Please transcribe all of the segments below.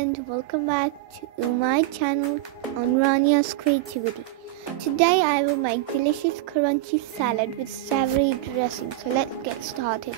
and welcome back to my channel on Rania's Creativity. Today I will make delicious crunchy salad with savory dressing. So let's get started.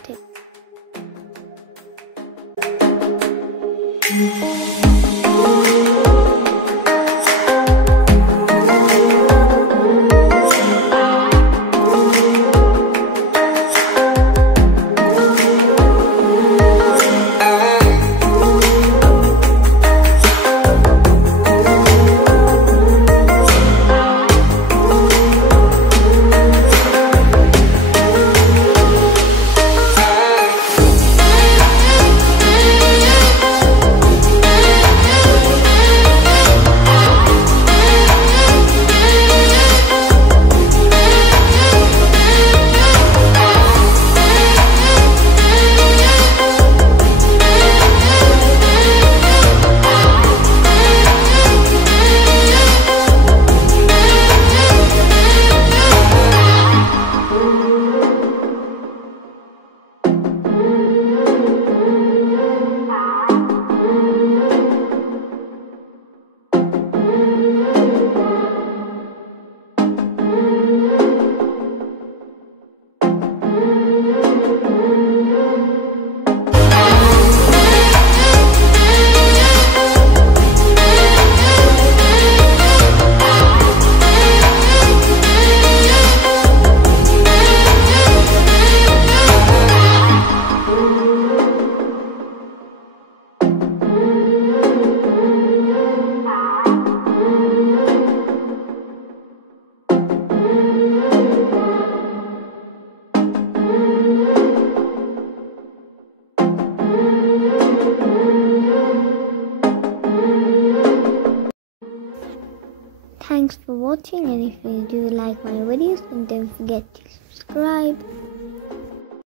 Thanks for watching, and if you do like my videos, then don't forget to subscribe.